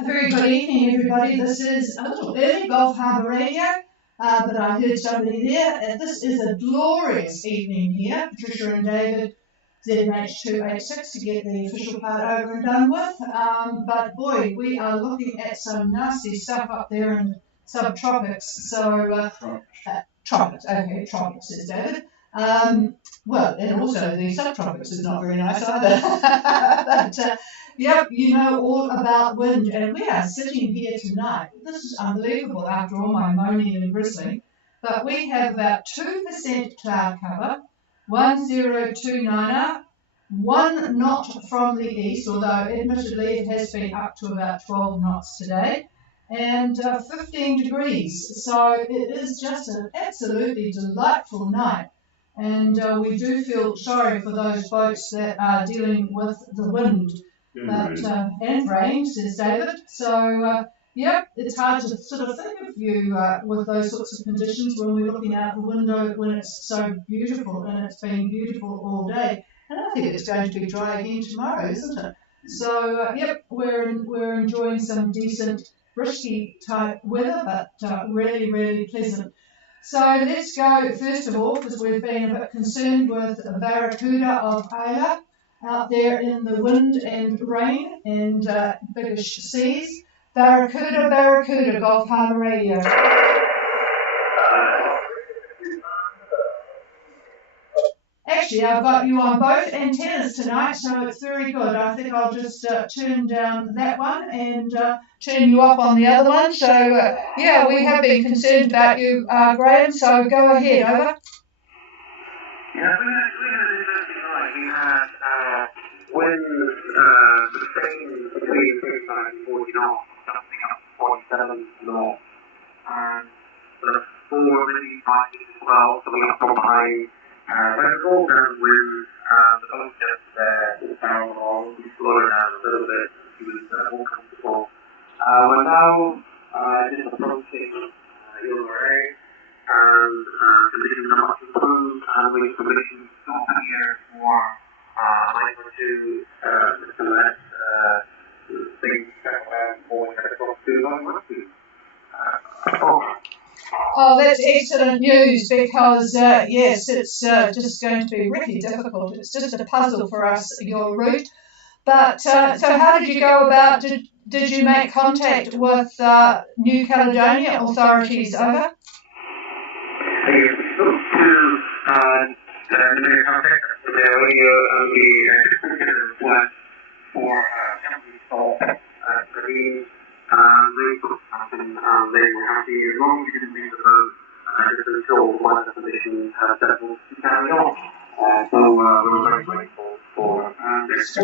A very good evening, everybody. This is a little early Gulf Harbour Radio, but I heard somebody there. This is a glorious evening here. Patricia and David, ZNH286, to get the official part over and done with. But boy, we are looking at some nasty stuff up there in subtropics. So, tropics, okay, tropics, says David. Well, and also the subtropics is not very nice either. But, yep, you know all about wind, and we are sitting here tonight. This is unbelievable after all my moaning and bristling. But we have about 2% cloud cover, 1029er, 1 knot from the east, although admittedly it has been up to about 12 knots today, and 15 degrees. So it is just an absolutely delightful night. And we do feel sorry for those boats that are dealing with the wind. And rain, says David. So, yep, it's hard to sort of think of you with those sorts of conditions when we're looking out the window when it's so beautiful, and it's been beautiful all day. And I think it's going to be dry again tomorrow, isn't it? So, yep, we're enjoying some decent, brisky type weather, but really, really pleasant. So let's go, first of all, because we've been a bit concerned with Barracuda of Isla out there in the wind and rain and biggish seas. Barracuda, Barracuda, Gulf Harbour Radio. Actually, I've got you on both antennas tonight, so it's very good. I think I'll just turn down that one and turn you up on the other one. So, yeah, we have been concerned about you, Graham, so go ahead, over. Yeah, we had an interesting night. We had winds sustained between 35 and 40 knots, jumping up to 47 knots, and sort of 4 maybe 5 meters as well, coming up from behind. But it was all down winds, the boat just down along, we slowed down a little bit, it was more comfortable. We're now just approaching Illuray, and conditions are much improved, and we have permission to stop here for a night or two to let things settle down before we head across to Vanuatu. Over. Oh, that's excellent news because, yes, it's just going to be really difficult. It's just a puzzle for us, your route. But so how did you go about, did you make contact with New Caledonia authorities, over? We spoke to the contact with the radio, and we just did a request for temporary salt green. They took something, they were happy as long as we didn't leave the boat just until one of the conditions had settled to carry on. So we're very grateful for this.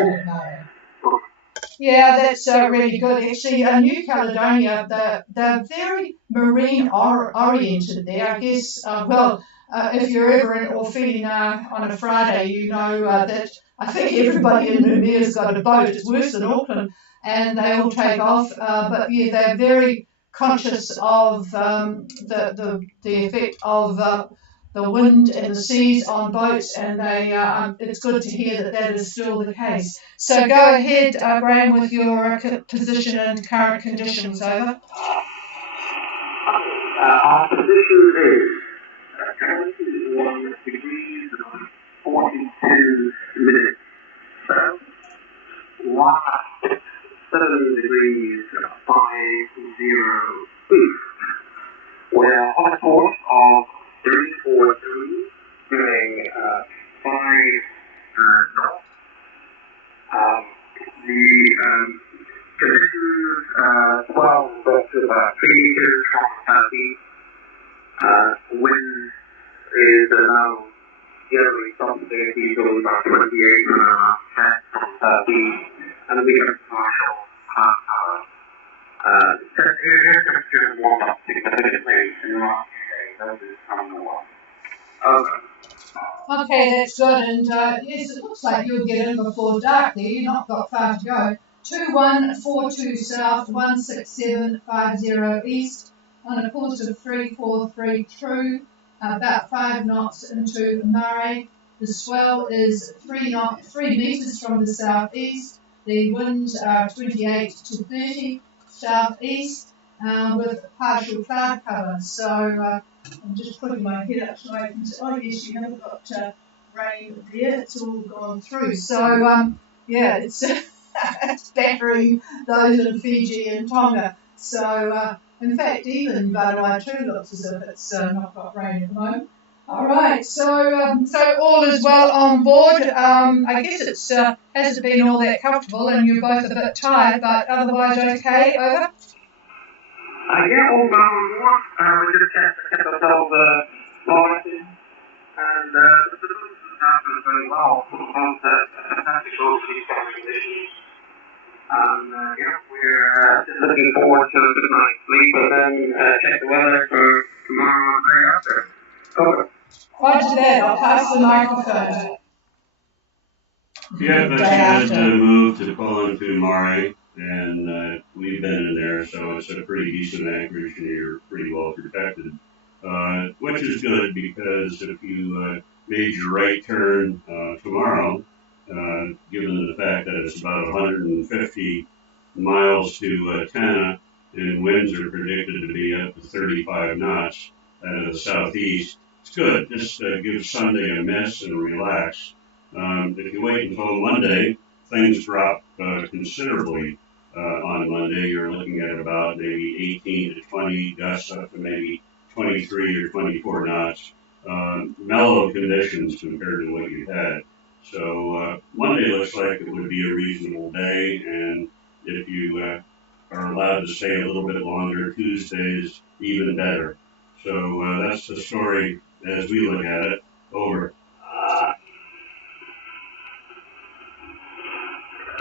Yeah, that's really good. Actually, New Caledonia, they're very marine oriented there. I guess, if you're ever in Orfina on a Friday, you know that I think everybody in Numia's got a boat. It's worse than Auckland. And they all take off, but yeah, they're very conscious of the effect of the wind and the seas on boats, and it's good to hear that is still the case. So go ahead, Graham, with your position and current conditions, over. Our position is 21 degrees and 42 minutes south, 7 degrees 50 east. We're on a course of 343, doing 5 knots. The conditions, swell got to about 3 meters from the southeast. Wind is now generally something goes about 28 and a half cents from the southeast, and we have partial cloud cover. Air temperature has warmed up significantly in the last few days. That is from the one. Over. Okay, that's good. And yes, it looks like you'll get in before dark there. You've not got far to go. 2142 south, 16750 east, on a course of 343 true, about 5 knots into Murray. The swell is 3 meters from the southeast. The winds are 28 to 30. south-southeast with partial cloud cover. So I'm just putting my head up so I can see, oh yes, you haven't got rain there, it's all gone through. So yeah, it's, it's battering those in Fiji and Tonga. So in fact, even Vanuatu looks as if it's not got rain at the moment. All right, so all is well on board. I guess it's hasn't been all that comfortable, and you're both a bit tired, but otherwise okay. Over. Yeah, all well on board. We just kept ourselves lighted, and the business is happening very well. Both fantastic road conditions. Yeah, we're just looking forward to a good night's sleep, and then check the weather for tomorrow and the day after. Over. Roger that. I'll pass the microphone. Yeah, but you had moved to Kolontu Mare, and we've been in there, so it's a pretty decent anchorage, and you're pretty well protected. Which is good because if you made your right turn tomorrow, given the fact that it's about 150 miles to Tanna, and winds are predicted to be up to 35 knots out of the southeast, it's good. Just give Sunday a miss and relax. If you wait until Monday, things drop considerably on Monday. You're looking at about maybe 18 to 20 gusts up to maybe 23 or 24 knots. Mellow conditions compared to what you had. So Monday looks like it would be a reasonable day, and if you are allowed to stay a little bit longer, Tuesday's even better. So that's the story as we look at it. Over.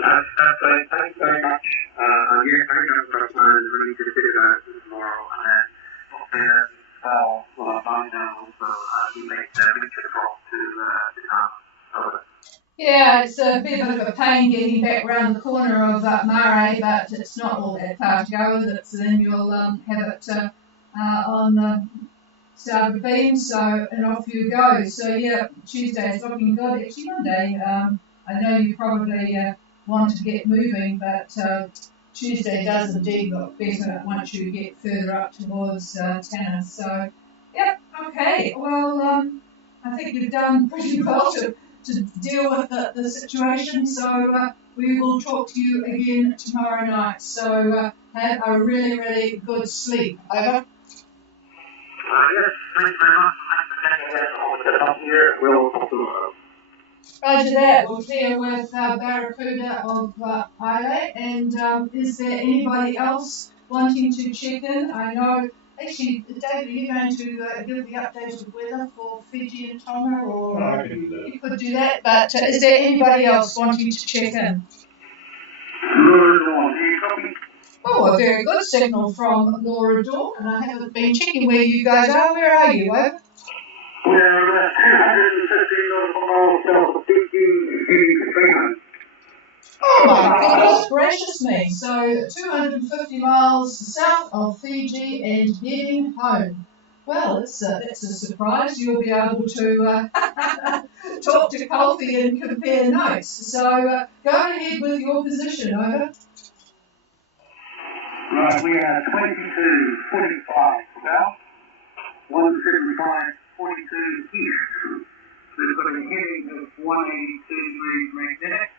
That's great. Thanks very much. Yeah, I know our plan is really to do that tomorrow, and then by now, so we make the across to town. Over. Yeah, it's a bit of a pain getting back round the corner of Mare, but it's not all that far to go, is it? So then you'll have it on the starboard beam, so and off you go. So yeah, Tuesday is looking good. Actually, Monday, I know you probably want to get moving, but Tuesday does indeed look better once you get further up towards Tanna. So, yeah, okay. Well, I think you've done pretty well to deal with the situation. So we will talk to you again tomorrow night. So have a really, really good sleep. Over. Yes, thanks very much. Thanks for here. We'll talk tomorrow. Roger that. We'll deal with Barracuda of Islay. And is there anybody else wanting to check in? I know, actually, David, are you going to give the updated weather for Fiji and Tonga? Or I can do that. you could do that. But is there anybody else wanting to check in? Oh, a very good signal from Laura Dawn. And I haven't been checking where you guys are. Where are you, over? We're 250 miles south of Fiji. Oh my goodness gracious me. So 250 miles south of Fiji and heading home. Well, that's a surprise. You'll be able to talk to Colby and compare notes. So go ahead with your position, over. Right, we are 22:45 south, 175:42 east. We've got a heading of 182 degrees magnetic.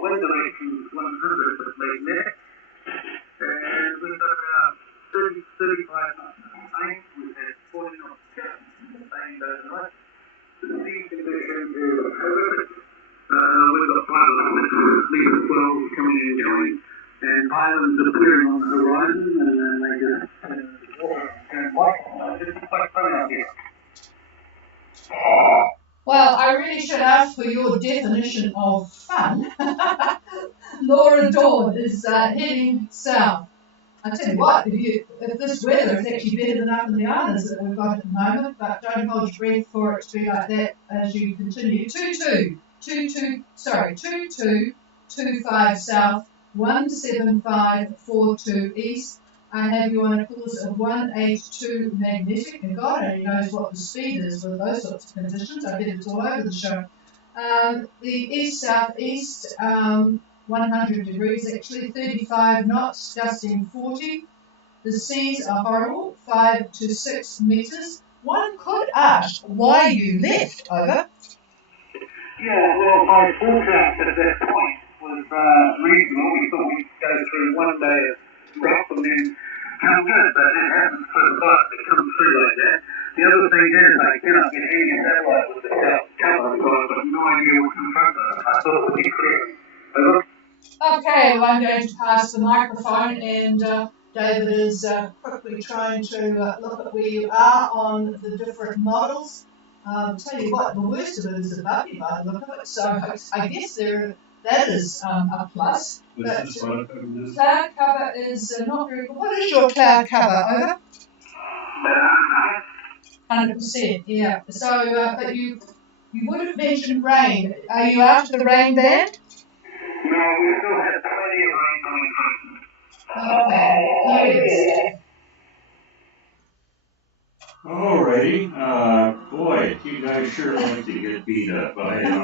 Wind direction is 100 magnetic. And we've got about 35 knots of rain. We've had 40 knots of rain overnight. The sea condition is perfect. We've got 5 leader 12 coming in and going. And islands appearing on the horizon, and then they just water and white. It's quite fun out here. Well, I really should ask for your definition of fun. Laura Dawn is heading south. I tell you what, if this weather is actually better than up in the islands that we've got at the moment, but don't hold your breath for it to be like that as you continue. 2225 south, 17542 east. I have you on a course of 182 magnetic, and God only knows what the speed is with those sorts of conditions. I bet it's all over the show. The east-southeast 100 degrees actually, 35 knots, gusting 40. The seas are horrible, 5 to 6 metres. One could ask why you left, over. Yeah, well, my forecast at that point was reasonable. We thought we'd go through one day of rough and then come good, but it hasn't sort of got to come through like that. The other thing is I cannot get any satellite with the south cover, so I've got no idea what's in front of us. I thought it would be clear. Over. Okay, well, I'm going to pass the microphone, and David is quickly trying to look at where you are on the different models. Tell you what, the worst of it is above you by the look of it, so I guess that is a plus. But cloud cover is not very good. What is your cloud cover, over? 100%, yeah. So, but you would have mentioned rain. Are you after the rain band? No, we still have plenty of rain coming through. Okay, yes. Alrighty, boy, you guys sure like to get beat up. I don't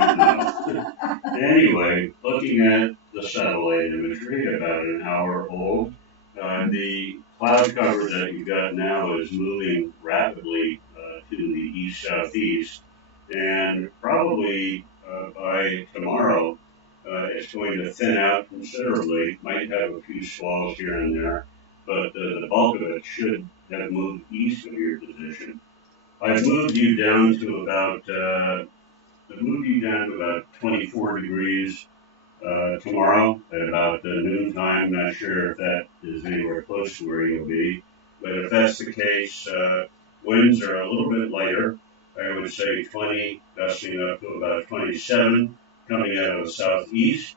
know. Anyway, looking at the satellite imagery, about an hour old, the cloud cover that you got now is moving rapidly to the east-southeast, and probably by tomorrow it's going to thin out considerably. Might have a few squalls here and there, but the bulk of it should have moved east of your position. I've moved you down to about 24 degrees tomorrow at about noontime. Not sure if that is anywhere close to where you'll be, but if that's the case, winds are a little bit lighter. I would say 20, gusting up to about 27, coming out of the southeast,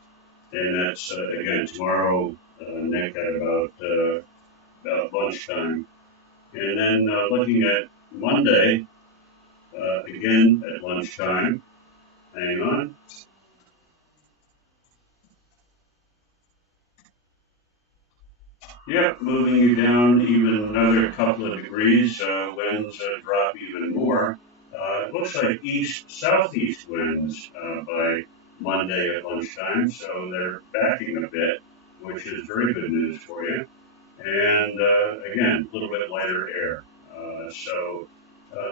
and that's again tomorrow, Nick, at about lunchtime. And then looking at Monday, again at lunchtime. Hang on. Yep, moving you down even another couple of degrees. Winds drop even more. It looks like southeast winds by Monday at lunchtime, so they're backing a bit, which is very good news for you. And again, a little bit lighter air. So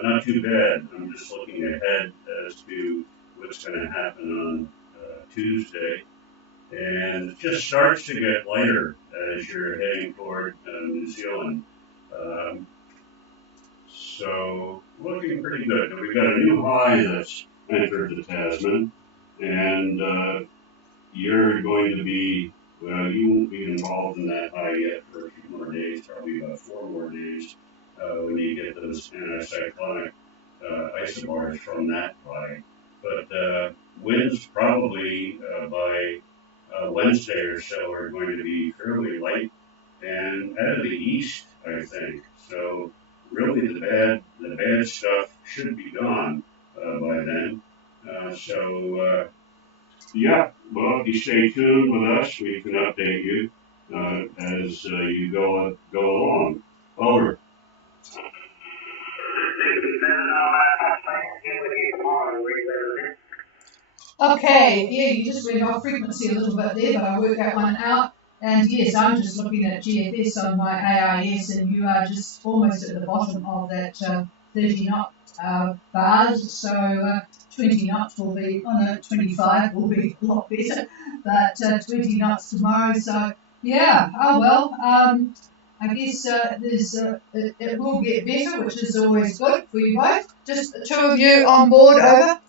not too bad. I'm just looking ahead as to what's going to happen on Tuesday. And it just starts to get lighter as you're heading toward New Zealand. So looking pretty good. We've got a new high that's entered the Tasman, and you're going to be, well, you won't be involved in that high yet for a few more days, probably about 4 more days, when you get those anticyclonic isobars from that high. But winds probably by Wednesday or so are going to be fairly light and out of the east, I think. So really the bad stuff should be gone by then. Yeah, well, if you stay tuned with us, we can update you as you go along. Over. Okay, yeah, you just went off frequency a little bit there, but I worked that one out. And yes, I'm just looking at GFS on my AIS, and you are just almost at the bottom of that 30 knot bars. So 20 knots will be, 25 will be a lot better, but 20 knots tomorrow. So yeah, oh well. I guess it will get better, which is always good for you both. Just the two of you on board, over.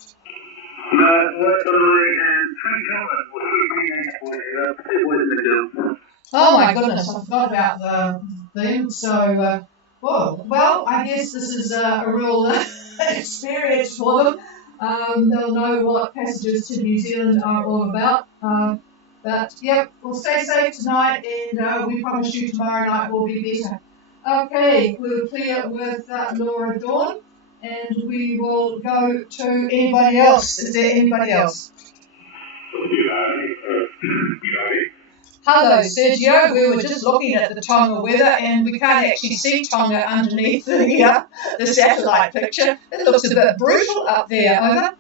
Oh my goodness, I forgot about the thing. So, well, I guess this is a real experience for them. They'll know what passages to New Zealand are all about. But, yep, we'll stay safe tonight, and we promise you tomorrow night will be better. Okay, we'll clear with Laura Dawn, and we will go to anybody else. Is there anybody else? Hello, Sergio. We were just looking at the Tonga weather, and we can't actually see Tonga underneath the satellite picture. It looks a bit brutal up there, over.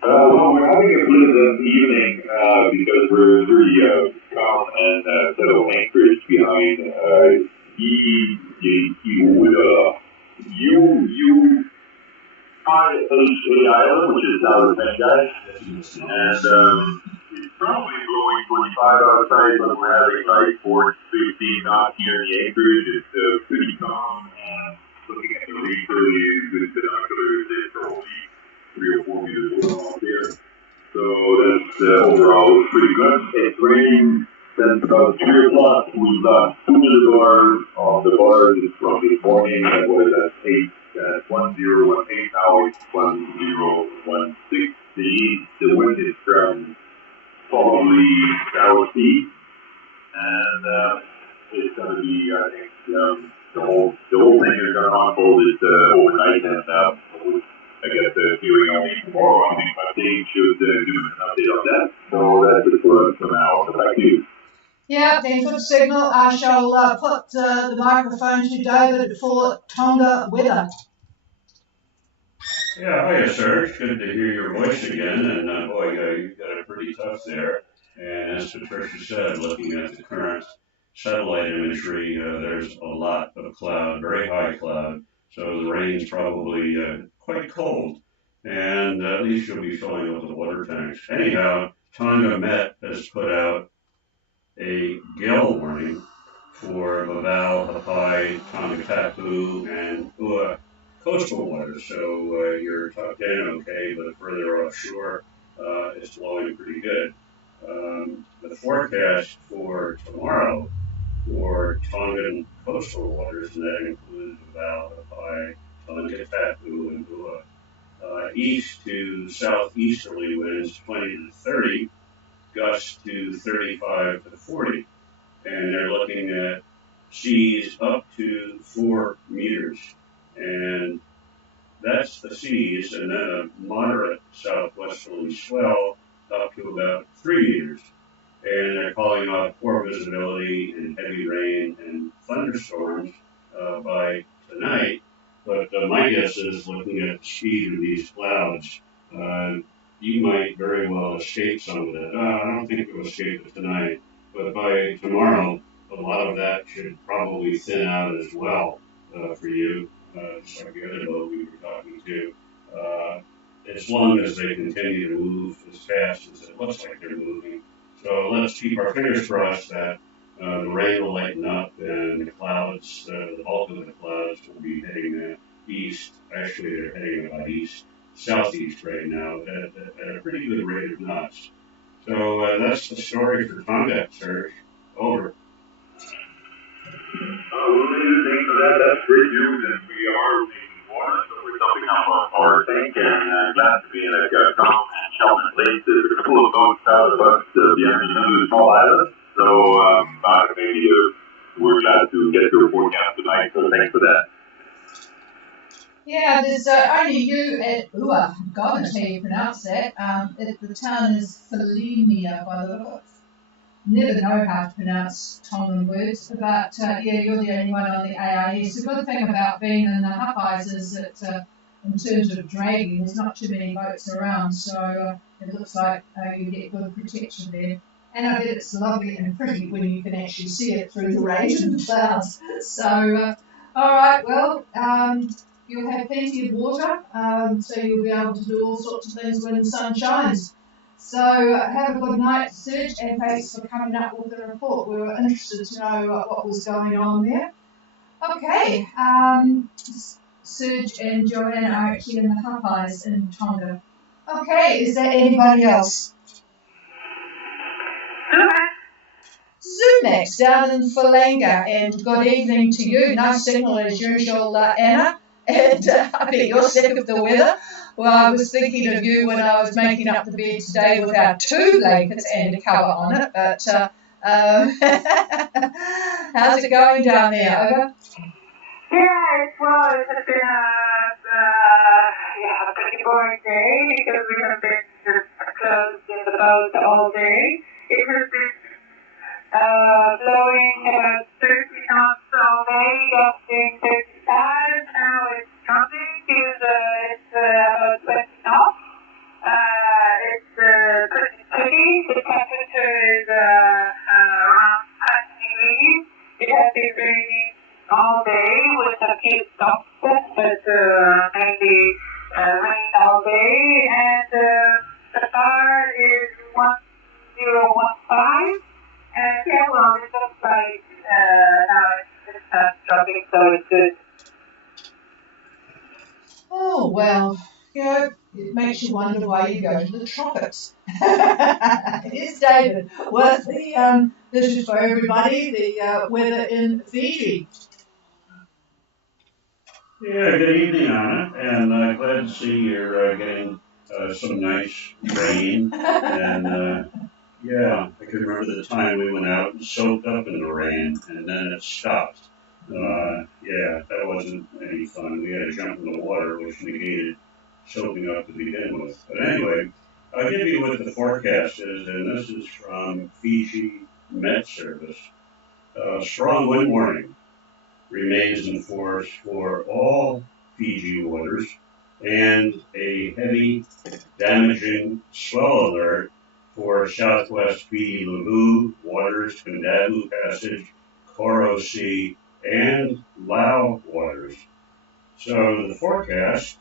Well, we're having a pleasant evening because we're very calm and settled anchorage behind you Island, which is out of Benghazi, and it's probably blowing 25 outside, but we're having like 4 to 15 knots here in the anchorage. It's pretty calm, and looking at the reef with binoculars, it's probably 3 or 4 meters long out there. So that's overall pretty good. It's raining since about 3 o'clock. We've got 2 of the bars on the bars from this morning. That was at 1018. Now it's 1016. The wind is from probably southeast, and it's going to be, I think, the whole thing is going to unfold is overnight, and I guess hearing only tomorrow. I think my team should do an update on that. So that's it for us for now. Back to you. Yeah, then good signal. I shall put the microphone to David for Tonga weather. Yeah, hiya, Serge. Good to hear your voice again. And boy, you've got it pretty tough there. And as Patricia said, looking at the current satellite imagery, there's a lot of cloud, very high cloud. So the rain's probably quite cold. And at least you'll be filling up the water tanks. Anyhow, Tonga Met has put out a gale warning for Vavau, Hapai, Tongatapu, and Ua coastal waters. So you're tucked in okay, but further offshore, it's blowing pretty good. The forecast for tomorrow for Tongan coastal waters, and that includes Vavau, Hapai, Tongatapu, and Ua. East to southeasterly winds 20 to 30, gusts to 35 to 40. And they're looking at seas up to 4 meters. And that's the seas, and then a moderate southwesterly swell up to about 3 meters. And they're calling off poor visibility and heavy rain and thunderstorms by tonight. But my guess is, looking at the speed of these clouds, you might very well escape some of that. I don't think you'll escape it tonight, but by tomorrow, a lot of that should probably thin out as well for you, just like the other boat we were talking to, as long as they continue to move as fast as it looks like they're moving. So let's keep our fingers crossed that the rain will lighten up and the clouds, the bulk of the clouds will be heading east. Actually, they're heading about southeast right now at a pretty good rate of knots. So that's the story for Tonga, Serge. Over. Thanks for that. That's great news, and we are making water, so we're dumping up our tank, and glad to be in a calm and sheltered place. There's a couple of boats out of us behind another small island, so maybe we're glad to get your report down tonight, so thanks for that. Yeah, there's only you at Ua. God knows how you pronounce that. The town is Philemia, by the look. Never know how to pronounce Tongan words, but yeah, you're the only one on the AIS. The good thing about being in the Hapais is that in terms of dragging, there's not too many boats around, so it looks like you get good protection there. And I bet it's lovely and pretty when you can actually see it through the rain and the clouds. So, all right, well, you'll have plenty of water, so you'll be able to do all sorts of things when the sun shines. So have a good night, Serge, and thanks for coming up with the report. We were interested to know what was going on there. Okay, Serge and Joanne are actually in the Hapais in Tonga. Okay, is there anybody else? Zumax down in Falanga, and good evening to you. No signal as usual, Anna. And I bet you're sick of the weather. Well, I was thinking of you when I was making up the bed today with our 2 blankets and a cover on it. But how's it going down there? Over? Yeah, well, it has been a pretty boring day because we have been just closed in the boat all day. It has been blowing about 30 knots all day, gusting 35. Now it's dropping to about 20 knots. keep constant, but mainly rain all day, and the power is 1015, and yeah, well, it looks like now it's dropping, so it's good. Oh, well, it makes you wonder why you go to the tropics. Here's David with this is for everybody, the weather in Fiji. Yeah, good evening, Anna, and glad to see you're getting some nice rain. And yeah, I can remember the time we went out and soaked up in the rain, and then it stopped. Yeah, that wasn't any fun. We had to jump in the water, which negated soaking up to begin with. But anyway, I'll give you what the forecast is, and this is from Fiji Met Service. Strong wind warning remains in force for all Fiji waters, and a heavy, damaging swell alert for southwest Fiji Labu waters, Kondabu Passage, Koro Sea, and Lao waters. So the forecast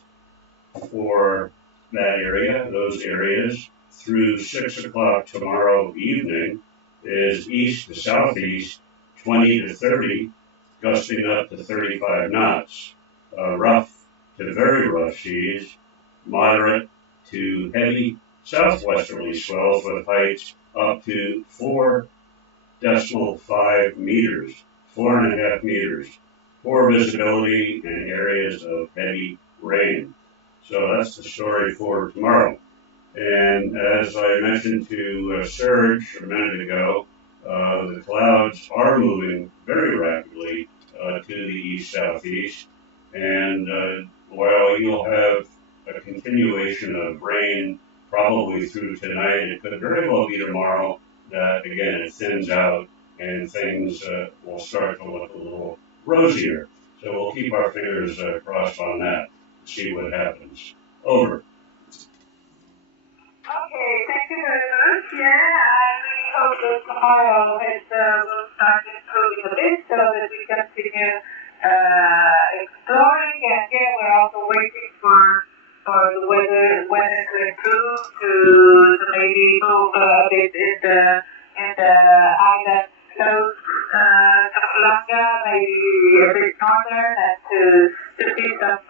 for that area, those areas, through 6 o'clock tomorrow evening is east to southeast, 20 to 30, gusting up to 35 knots. Rough to very rough seas, moderate to heavy southwesterly swells with heights up to 4.5 meters, 4.5 meters. Poor visibility in areas of heavy rain. So that's the story for tomorrow. And as I mentioned to Serge a minute ago, the clouds are moving very rapidly to the east-southeast. And while you'll have a continuation of rain probably through tonight, it could very well be tomorrow that, again, it thins out and things will start to look a little rosier. So we'll keep our fingers crossed on that to see what happens. Over. Okay, thank you very much. Yeah, I really hope that tomorrow it will start improving a bit so that we can continue exploring. And yeah, we're also waiting for the weather to improve to maybe move a bit in the island coast to Malacca, maybe a bit northern, and to see some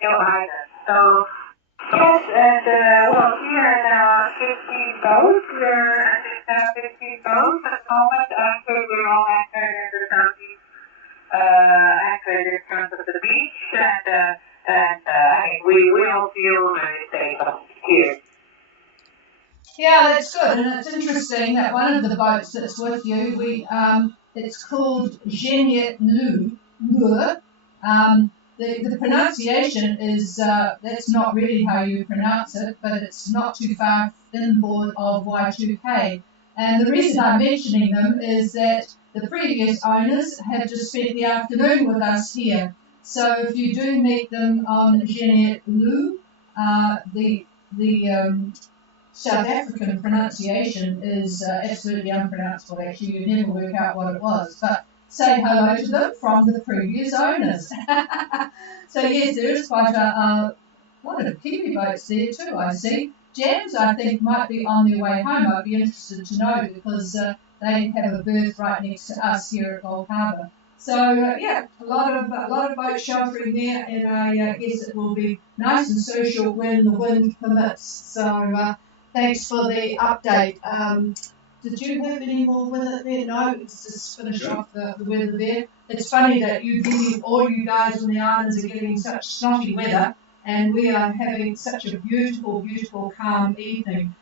new islands. So. Yes, and well, here are now 15 boats. I think now 15 boats at the moment. Anchored, we're all anchored in the southeast, anchored in front of the beach, and I mean, we all feel very safe here. Yeah, that's good, and it's interesting that one of the boats that's with you, it's called Genyet Lu. The pronunciation is, that's not really how you pronounce it, but it's not too far inboard of Y2K. And the reason I'm mentioning them is that the previous owners have just spent the afternoon with us here. So if you do meet them on Genyet Lu, the South African pronunciation is absolutely unpronounceable. Actually, you never work out what it was. But say hello to them from the previous owners. So yes, there is quite a lot of Kiwi boats there too, I see. Jams, I think, might be on their way home. I'd be interested to know because they have a berth right next to us here at Old Harbour. So yeah, a lot of boats sheltering there, and I guess it will be nice and social when the wind permits. So thanks for the update. Did you have any more weather there? No, it's just finished off the weather there. It's funny that all you guys on the islands are getting such snotty weather, and we are having such a beautiful, beautiful, calm evening.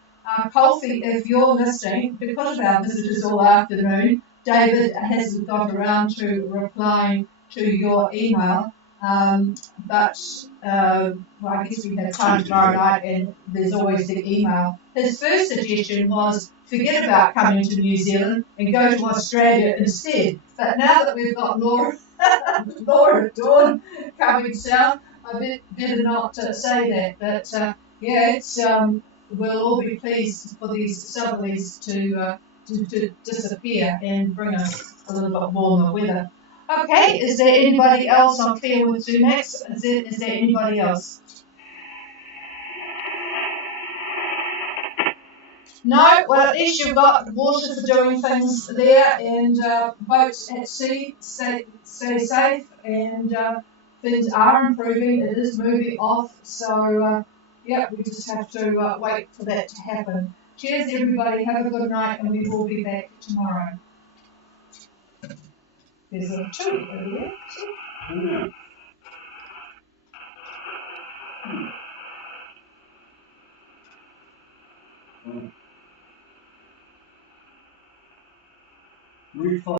Colfie, if you're listening, because of our visitors all afternoon, David hasn't got around to replying to your email. But well, I guess we have time tomorrow night, and there's always the email. His first suggestion was forget about coming to New Zealand and go to Australia instead. But now that we've got Laura Dawn coming south, I better not say that. But yeah, it's we'll all be pleased for these southerlies to disappear and bring us a little bit warmer weather. Okay, is there anybody else? I'm clear with you next. Is there anybody else? No? Well, at least you've got water for doing things there, and boats at sea stay safe, and things are improving. It is moving off, so yeah, we just have to wait for that to happen. Cheers, everybody. Have a good night, and we will be back tomorrow. There's a two over there. Yeah. We